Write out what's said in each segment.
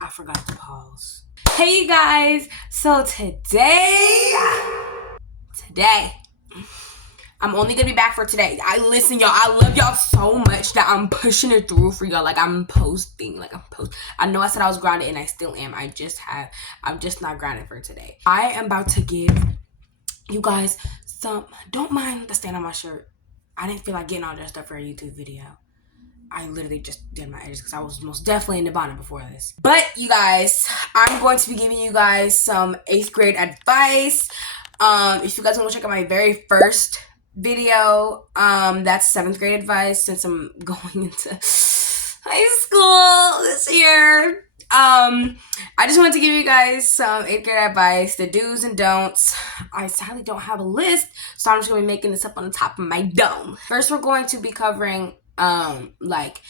I forgot to pause. Hey you guys, so today, I'm only gonna be back for today. Listen, y'all, I love y'all so much that I'm pushing it through for y'all. I'm posting. I know I said I was grounded and I still am. I'm just not grounded for today. I am about to give you guys some, don't mind the stain on my shirt. I didn't feel like getting all dressed up for a YouTube video. I literally just did my edges because I was most definitely in the bonnet before this. But you guys, I'm going to be giving you guys some 8th grade advice. If you guys want to check out my very first video, that's 7th grade advice since I'm going into high school this year. I just wanted to give you guys some 8th grade advice, the do's and don'ts. I sadly don't have a list, so I'm just going to be making this up on the top of my dome. First, we're going to be covering like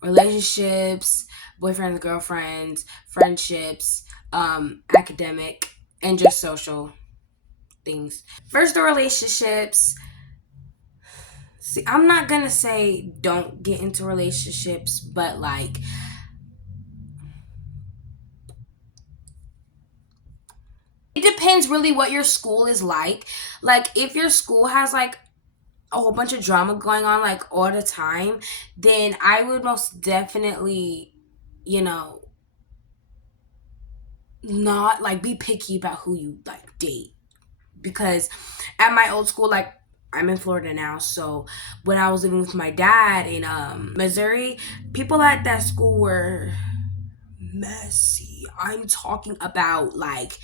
relationships, boyfriends, girlfriends, friendships, academic, and just social things. First, the relationships. See, I'm not gonna say don't get into relationships, but like it depends really what your school is like. Like if your school has like a whole bunch of drama going on like all the time, then I would most definitely, not like be picky about who you like date. Because at my old school, like I'm in Florida now, so when I was living with my dad in Missouri, people at that school were messy. I'm talking about like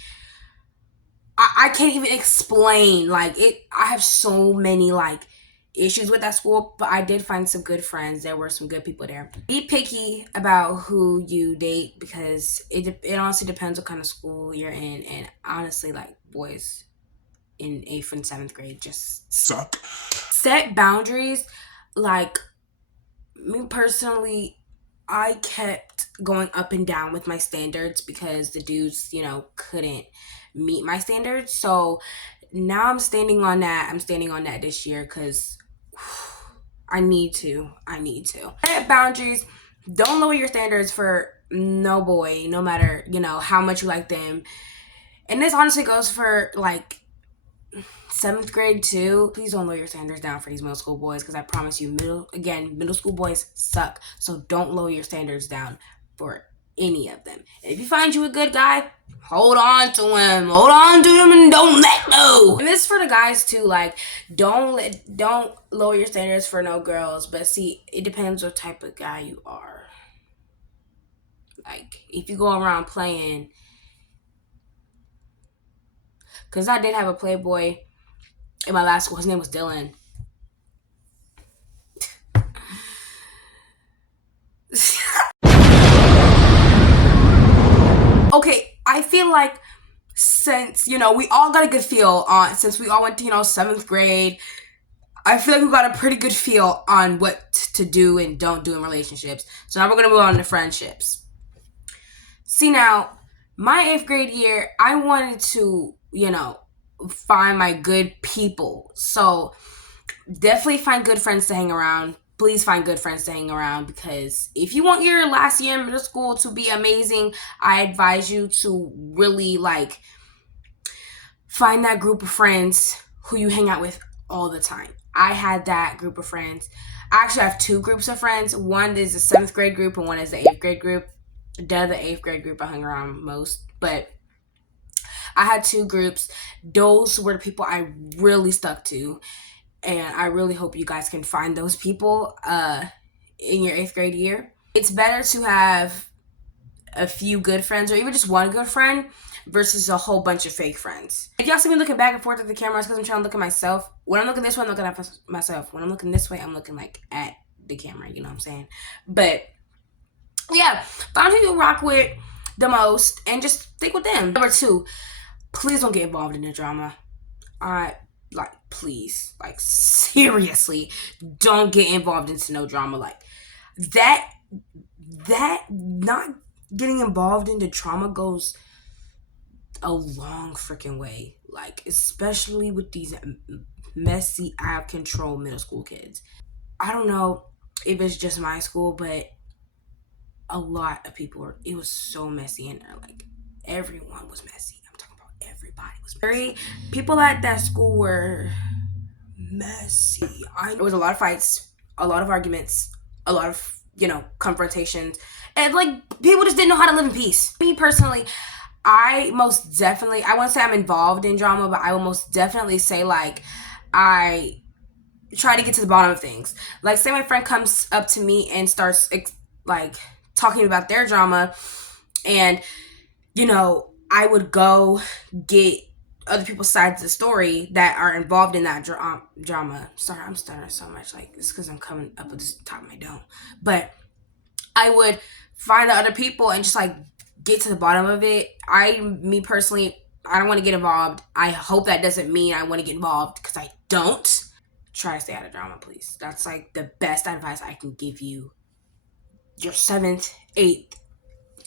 I can't even explain like it. I have so many like issues with that school, but I did find some good friends. There were some good people there. Be picky about who you date because it honestly depends what kind of school you're in, and honestly, like boys in 8th and 7th grade just suck. Set boundaries. Like me personally, I kept going up and down with my standards because the dudes, couldn't meet my standards. So now I'm standing on that. I'm standing on that this year because I need to. Set boundaries. Don't lower your standards for no boy, no matter, how much you like them. And this honestly goes for like 7th grade too. Please don't lower your standards down for these middle school boys because I promise you, middle school boys suck. So don't lower your standards down for any of them. If you find you a good guy, hold on to him. Hold on to him and don't let go. And this is for the guys too. Like don't lower your standards for no girls. But see, it depends what type of guy you are. Like if you go around playing, because I did have a playboy in my last school. His name was Dylan. Okay, I feel like since, we all got a good feel on, since we all went to, 7th grade, I feel like we got a pretty good feel on what to do and don't do in relationships. So now we're going to move on to friendships. See, now, my 8th grade year, I wanted to, find my good people. So definitely find good friends to hang around. Please find good friends to hang around because if you want your last year in middle school to be amazing, I advise you to really like find that group of friends who you hang out with all the time. I had that group of friends. I actually have 2 groups of friends. One is the 7th grade group and one is the 8th grade group. The 8th grade group I hung around most, but I had 2 groups. Those were the people I really stuck to. And I really hope you guys can find those people in your 8th grade year. It's better to have a few good friends or even just one good friend versus a whole bunch of fake friends. If y'all see me looking back and forth at the camera, it's because I'm trying to look at myself. When I'm looking this way, I'm looking at myself. When I'm looking this way, I'm looking like at the camera, you know what I'm saying? But yeah, find who you rock with the most and just stick with them. Number 2, please don't get involved in the drama. Please, seriously, don't get involved into no drama. Like that not getting involved into trauma goes a long freaking way. Like, especially with these messy, out of control middle school kids. I don't know if it's just my school, but a lot of people were, it was so messy in there. Like, everyone was messy. I'm talking about everybody was messy. People at that school were messy. There was a lot of fights, a lot of arguments, a lot of, confrontations. And, like, people just didn't know how to live in peace. Me, personally, I most definitely, I wouldn't say I'm involved in drama, but I will most definitely say, like, I try to get to the bottom of things. Like, say my friend comes up to me and starts, like, talking about their drama, and, I would go get other people's sides of the story that are involved in that drama. Sorry, I'm stuttering so much. Like, it's because I'm coming up with the top of my dome. But I would find the other people and just, like, get to the bottom of it. Me personally, I don't want to get involved. I hope that doesn't mean I want to get involved, because I don't. Try to stay out of drama, please. That's, like, the best advice I can give you. Your 7th, 8th,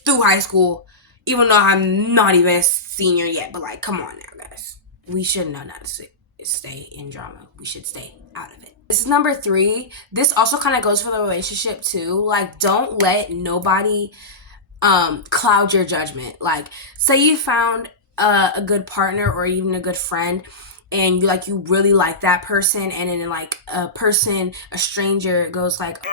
through high school, even though I'm not even a senior yet, but, like, come on now, guys. We should know not to stay in drama. We should stay out of it. This is number 3. This also kind of goes for the relationship, too. Like, don't let nobody cloud your judgment. Like, say you found a good partner or even a good friend, and you really like that person, and then, like, a stranger goes like,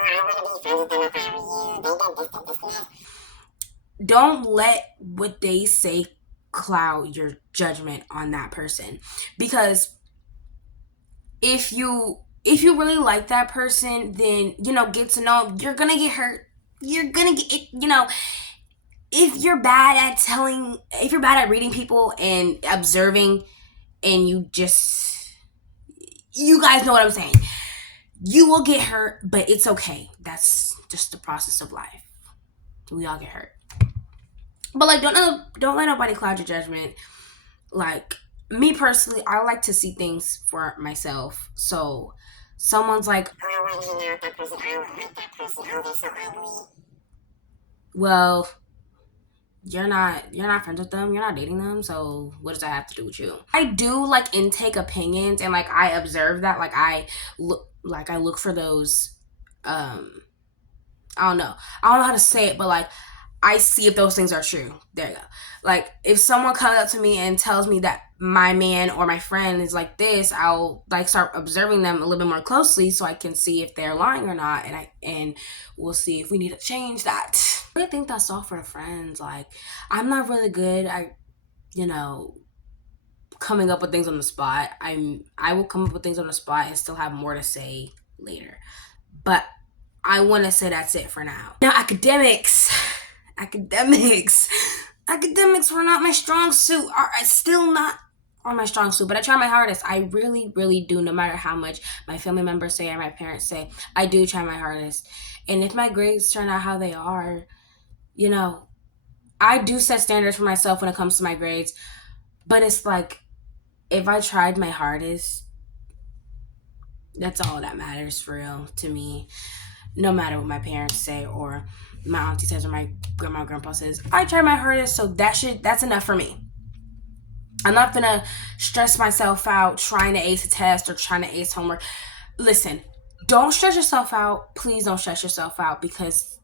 don't let what they say cloud your judgment on that person. Because if you really like that person, then, get to know, you're gonna get hurt. You're gonna get it, if you're bad at reading people and observing, and you guys know what I'm saying, you will get hurt, but it's okay. That's just the process of life. We all get hurt. But, like, don't let nobody cloud your judgment. Like, me personally, I like to see things for myself. So someone's like, I want to hang out with that person, I don't like that person, oh, they're so ugly. Well, you're not friends with them, you're not dating them, so what does that have to do with you? I do, like, intake opinions, and, like, I observe that. Like, I look for those, I don't know how to say it, but, like, I see if those things are true. There you go. Like, if someone comes up to me and tells me that my man or my friend is like this, I'll, like, start observing them a little bit more closely so I can see if they're lying or not, and we'll see if we need to change that. I really think that's all for the friends. Like, I'm not really good at, coming up with things on the spot. I will come up with things on the spot and still have more to say later. But I want to say that's it for now. Now, academics were not my strong suit. Are still not on my strong suit, but I try my hardest. I really, really do. No matter how much my family members say or my parents say, I do try my hardest. And if my grades turn out how they are, I do set standards for myself when it comes to my grades. But it's like, if I tried my hardest, that's all that matters for real to me. No matter what my parents say or my auntie says or my grandma or grandpa says, I try my hardest, so that's enough for me. I'm not gonna stress myself out trying to ace a test or trying to ace homework. Listen, don't stress yourself out. Please don't stress yourself out, because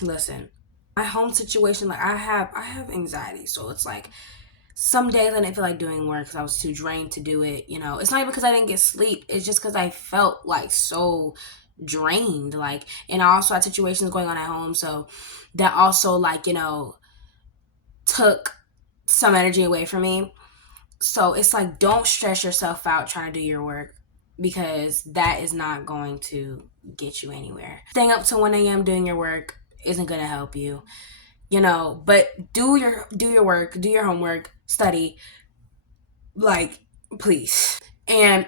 listen, my home situation, like, I have anxiety, so it's like, some days I didn't feel like doing work because I was too drained to do it. It's not even because I didn't get sleep. It's just because I felt, like, so drained. Like, and I also had situations going on at home, so that also, like, took some energy away from me. So it's like, don't stress yourself out trying to do your work, because that is not going to get you anywhere. Staying up till 1 a.m. doing your work isn't going to help you. But do your work, do your homework, study, like, please. And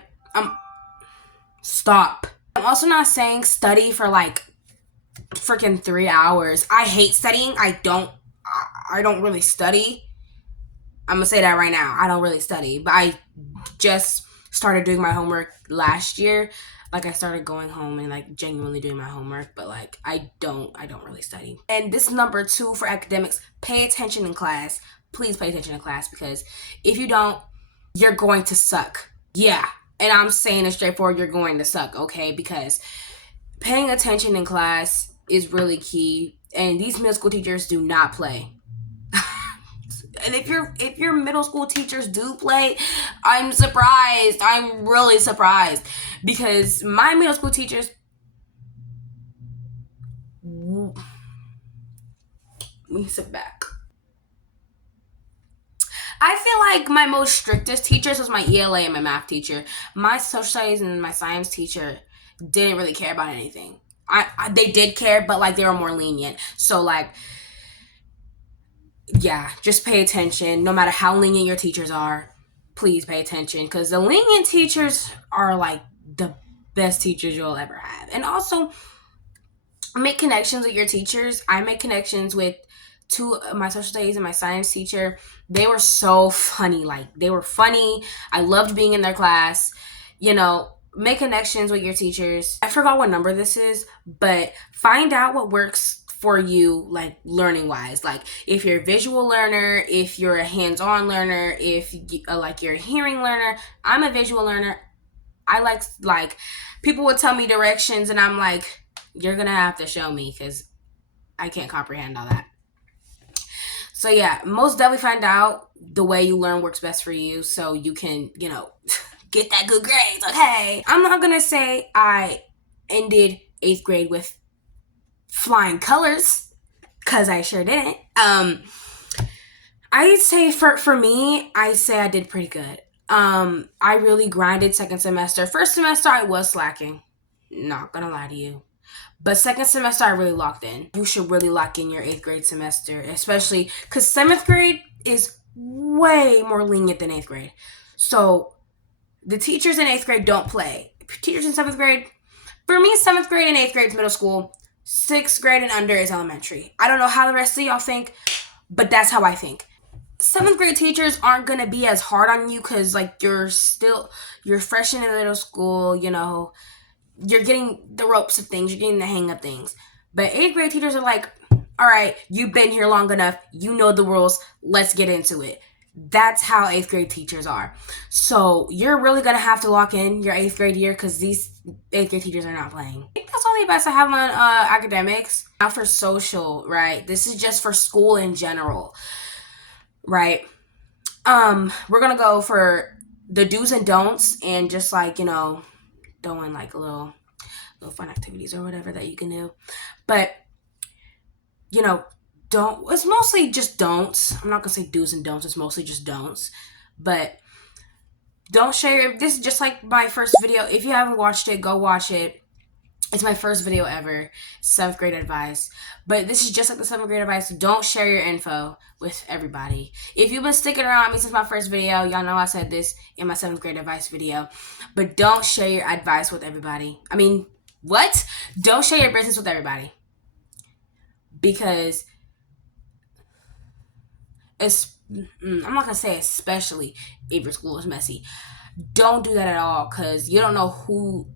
stop. I'm also not saying study for, like, freaking 3 hours. I hate studying. I don't really study. I'm gonna say that right now. I don't really study, but I just started doing my homework last year. Like, I started going home and, like, genuinely doing my homework, but, like, I don't really study. And this is number 2 for academics. Pay attention in class. Please pay attention in class, because if you don't, you're going to suck. Yeah. And I'm saying it straightforward, you're going to suck, okay? Because paying attention in class is really key, and these middle school teachers do not play. And if your middle school teachers do play, I'm surprised. I'm really surprised, because my middle school teachers, let me sit back. I feel like my most strictest teachers was my ELA and my math teacher. My social studies and my science teacher didn't really care about anything. They did care, but like they were more lenient. So like, yeah, just pay attention. No matter how lenient your teachers are, please pay attention, because the lenient teachers are like the best teachers you'll ever have. And also, make connections with your teachers. I make connections with two of my social studies and my science teacher. They were so funny. Like, they were funny. I loved being in their class. You know, make connections with your teachers. I forgot what number this is, but find out what works for you, like learning wise. Like, if you're a visual learner, if you're a hands-on learner, if like you're a hearing learner. I'm a visual learner. I like people would tell me directions and I'm like, you're gonna have to show me, because I can't comprehend all that. So yeah, most definitely find out the way you learn works best for you, so you can, get that good grades. Okay, I'm not gonna say I ended 8th grade with flying colors, because I sure didn't. I'd say for me, I say I did pretty good. I really grinded second semester. First semester I was slacking, not gonna lie to you. But second semester, I really locked in. You should really lock in your 8th grade semester, especially because 7th grade is way more lenient than 8th grade. So the teachers in 8th grade don't play. Teachers in 7th grade, for me, 7th grade and 8th grade is middle school. 6th grade and under is elementary. I don't know how the rest of y'all think, but that's how I think. 7th grade teachers aren't going to be as hard on you, because like you're fresh in middle school, you're getting the ropes of things, you're getting the hang of things. But 8th grade teachers are like, all right, you've been here long enough, you know the rules, let's get into it. That's how 8th grade teachers are. So you're really going to have to lock in your 8th grade year, because these 8th grade teachers are not playing. I think that's all the advice I have on academics. Now for social, right? This is just for school in general, right? We're going to go for the do's and don'ts, and just like, doing like little fun activities or whatever that you can do. But it's mostly just don'ts. I'm not gonna say do's and don'ts, it's mostly just don'ts. But don't share. This is just like my first video. If you haven't watched it, go watch it. It's my first video ever. 7th grade advice. But this is just like the 7th grade advice. Don't share your info with everybody. If you've been sticking around me since my first video, y'all know I said this in my 7th grade advice video. But don't share your advice with everybody. I mean, what? Don't share your business with everybody. Because I'm not going to say especially if your school is messy. Don't do that at all, because you don't know who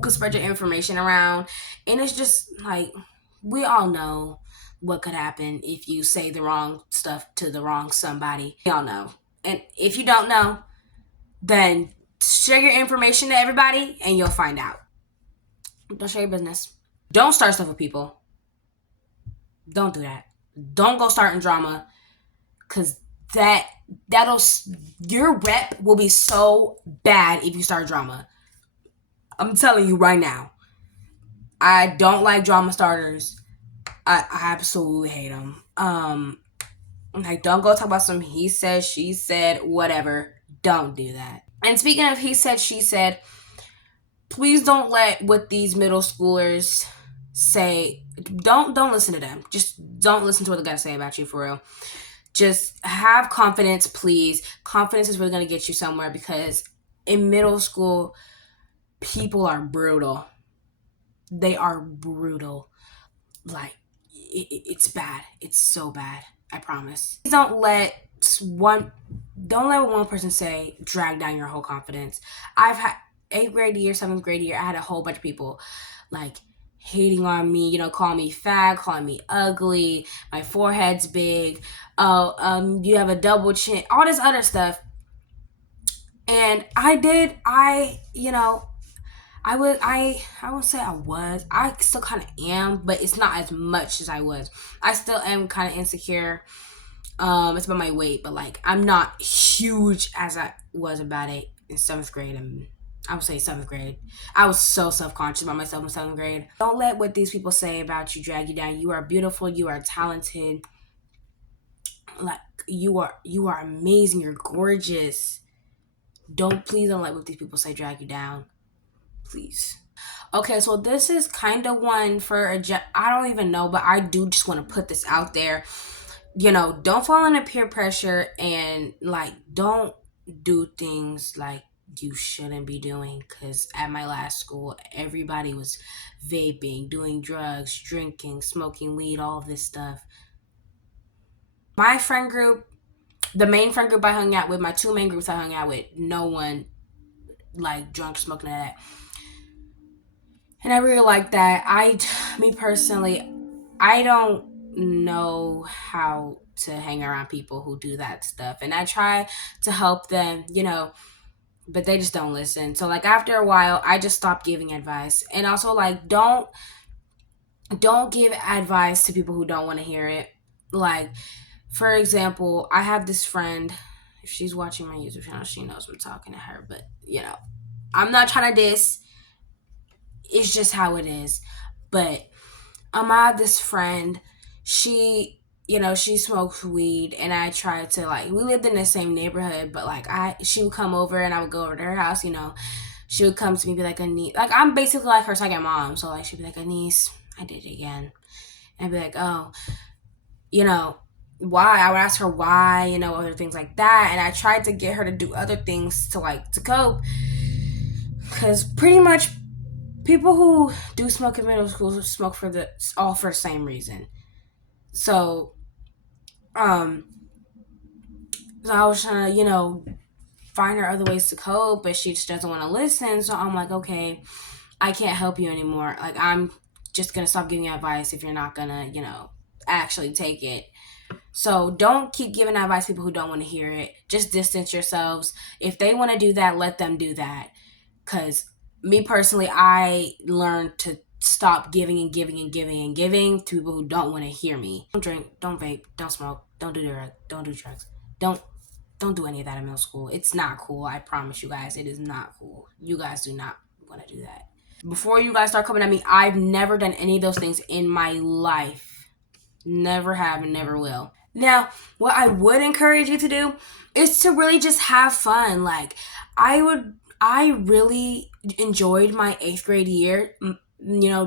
could spread your information around. And it's just like, we all know what could happen if you say the wrong stuff to the wrong somebody. We all know. And if you don't know, then share your information to everybody and you'll find out. Don't share your business. Don't start stuff with people. Don't do that. Don't go starting drama, because your rep will be so bad if you start drama. I'm telling you right now. I don't like drama starters. I absolutely hate them. Like, don't go talk about some he said, she said, whatever. Don't do that. And speaking of he said, she said, please don't let what these middle schoolers say. Don't listen to them. Just don't listen to what they gotta say about you, for real. Just have confidence, please. Confidence is really going to get you somewhere, because in middle school, people are brutal. They are brutal. Like, it's bad. It's so bad. I promise. Don't let one person say drag down your whole confidence. I've had 8th grade year, 7th grade year, I had a whole bunch of people like hating on me, calling me fat, calling me ugly, my forehead's big, you have a double chin, all this other stuff. And I I would say I was. I still kind of am, but it's not as much as I was. I still am kind of insecure. It's about my weight, but like I'm not huge as I was about it in seventh grade. And I would say seventh grade. I was so self-conscious about myself in seventh grade. Don't let what these people say about you drag you down. You are beautiful. You are talented. Like you are amazing. You're gorgeous. Please don't let what these people say drag you down. Please. Okay, so this is kind of one for I don't even know, but I do just want to put this out there. Don't fall into peer pressure, and like don't do things like you shouldn't be doing, because at my last school everybody was vaping, doing drugs, drinking, smoking weed, all of this stuff. My friend group, the main friend group I hung out with, my two main groups I hung out with, no one like drunk, smoking, all that. And I really like that. Me personally, I don't know how to hang around people who do that stuff. And I try to help them, but they just don't listen. So like after a while, I just stopped giving advice. And also like don't give advice to people who don't want to hear it. Like, for example, I have this friend. If she's watching my YouTube channel, she knows I'm talking to her. But, I'm not trying to diss. It's just how it is. But I have this friend. She smokes weed, and I tried to, like, we lived in the same neighborhood, but like she would come over and I would go over to her house. She would come to me, be like, Anise, like I'm basically like her second mom. So like she'd be like, Anise, I did it again. And I'd be like, oh, why? I would ask her why, other things like that. And I tried to get her to do other things to cope. Because pretty much people who do smoke in middle school smoke for the same reason. So, I was trying to, find her other ways to cope, but she just doesn't want to listen. So I'm like, okay, I can't help you anymore. Like, I'm just going to stop giving you advice if you're not going to, actually take it. So don't keep giving advice to people who don't want to hear it. Just distance yourselves. If they want to do that, let them do that. Because me personally, I learned to stop giving and giving and giving and giving to people who don't want to hear me. Don't drink, don't vape, don't smoke, don't do drugs. Don't do any of that in middle school. It's not cool. I promise you guys, it is not cool. You guys do not want to do that. Before you guys start coming at me, I've never done any of those things in my life. Never have and never will. Now, what I would encourage you to do is to really just have fun. Like, I really enjoyed my 8th grade year,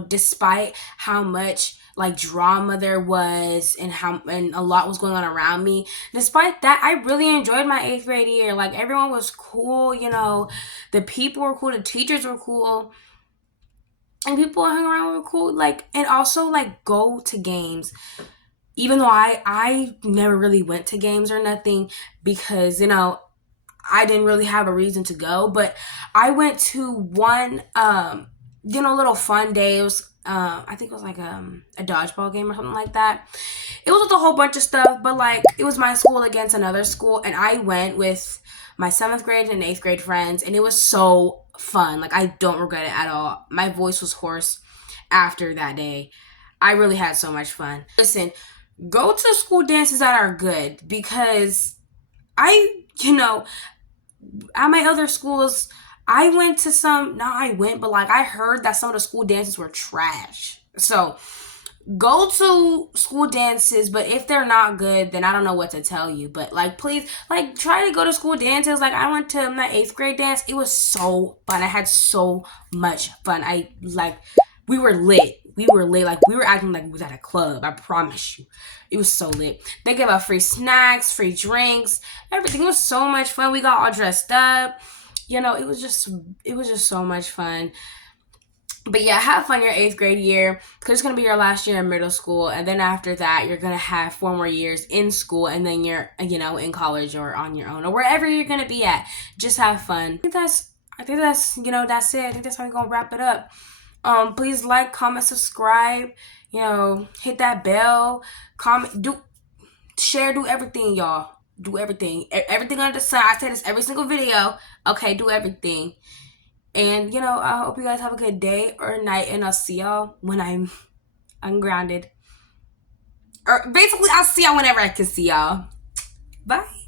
despite how much like drama there was and a lot was going on around me. Despite that, I really enjoyed my 8th grade year. Like, everyone was cool, the people were cool, the teachers were cool, and people I hung around were cool. Like, and also like go to games. Even though I never really went to games or nothing, because, I didn't really have a reason to go, but I went to one, little fun day. It was, I think it was like a dodgeball game or something like that. It was with a whole bunch of stuff, but like it was my school against another school, and I went with my 7th grade and 8th grade friends, and it was so fun. Like, I don't regret it at all. My voice was hoarse after that day. I really had so much fun. Listen, go to school dances that are good, because at my other schools, I went to but like I heard that some of the school dances were trash. So go to school dances, but if they're not good, then I don't know what to tell you. But like, please, like, try to go to school dances. Like, I went to my 8th grade dance. It was so fun. I had so much fun. We were lit. Like, we were acting like we was at a club. I promise you. It was so lit. They gave out free snacks, free drinks, everything. It was so much fun. We got all dressed up. It was just so much fun. But yeah, have fun your 8th grade year, because it's going to be your last year in middle school. And then after that, you're going to have 4 more years in school. And then you're, in college or on your own or wherever you're going to be at. Just have fun. I think that's that's it. I think that's how we're going to wrap it up. Please like, comment, subscribe, hit that bell, comment, share, do everything, y'all. Do everything. Everything under the sun. I say this every single video. Okay, do everything. And I hope you guys have a good day or night, and I'll see y'all when I'm ungrounded. Or basically, I'll see y'all whenever I can see y'all. Bye.